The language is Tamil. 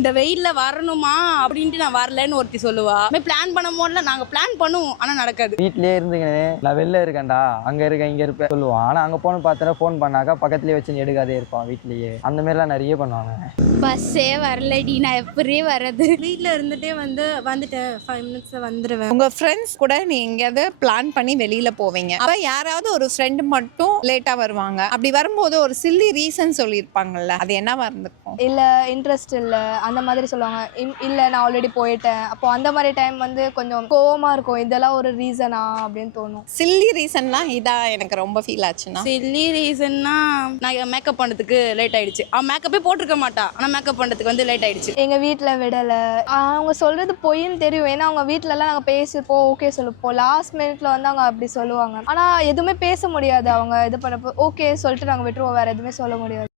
இந்த வெயில்ல வரணுமா அப்படின்ட்டு நான் வரலன்னு ஒருத்தி சொல்லுவா. பிளான் பண்ணும் போதுல நாங்க பிளான் பண்ணுவோம், ஆனா நடக்காது. வீட்லயே இருந்துங்கன்னு நான் வெளில இருக்கேன்டா, அங்க இருக்கேன் இங்க இருப்பேன் சொல்லுவான். ஆனா அங்க போன பார்த்தா ஃபோன் பண்ணாக்கா பக்கத்துலயே வச்சு எடுக்காதே இருப்பான் வீட்லயே. அந்த மாதிரிலாம் நிறைய பண்ணுவாங்க. பஸ்ஸே வரலடி, நான் எப்படி வர்றது? வீட்டில் இருந்துட்டே வந்துட்டேன் 5 மினிட்ஸ்ல வந்துடுவேன். உங்க ஃப்ரெண்ட்ஸ் கூட நீ எங்கேயாவது பிளான் பண்ணி வெளியில போவீங்க. அப்ப யாராவது ஒரு ஃப்ரெண்ட் மட்டும் லேட்டா வருவாங்க. அப்படி வரும்போது ஒரு சில்லி ரீசன் சொல்லியிருப்பாங்கல்ல, அது என்னவா இருந்திருக்கும்? இல்லை இன்ட்ரெஸ்ட் இல்லை அந்த மாதிரி சொல்லுவாங்க. இல்லை நான் ஆல்ரெடி போயிட்டேன். அப்போ அந்த மாதிரி டைம் வந்து கொஞ்சம் கோவமாக இருக்கும். இதெல்லாம் ஒரு ரீசனா அப்படின்னு தோணும். சில்லி ரீசன்னா இதா எனக்கு ரொம்ப ஃபீல் ஆச்சுன்னா, சில்லி ரீசன்னா நான் மேக்கப் பண்ணதுக்கு லேட் ஆயிடுச்சு. அவன் மேக்கப்பே போட்டிருக்க மாட்டா, ஆனா மேக்கப் பண்ணுறதுக்கு வந்து லேட் ஆயிடுச்சு. எங்கள் வீட்டில் விடலை. அவங்க சொல்கிறது பொய்ன்னு தெரியும். ஏன்னா அவங்க வீட்டிலலாம் நாங்கள் பேசிப்போம், ஓகே சொல்லிப்போம். லாஸ்ட் மினிட்ல வந்து அவங்க அப்படி சொல்லுவாங்க. ஆனால் எதுவுமே பேச முடியாது. அவங்க இது பண்ணப்போ ஓகே சொல்லிட்டு நாங்கள் விட்டுருவோம், வேறு எதுவுமே சொல்ல முடியாது.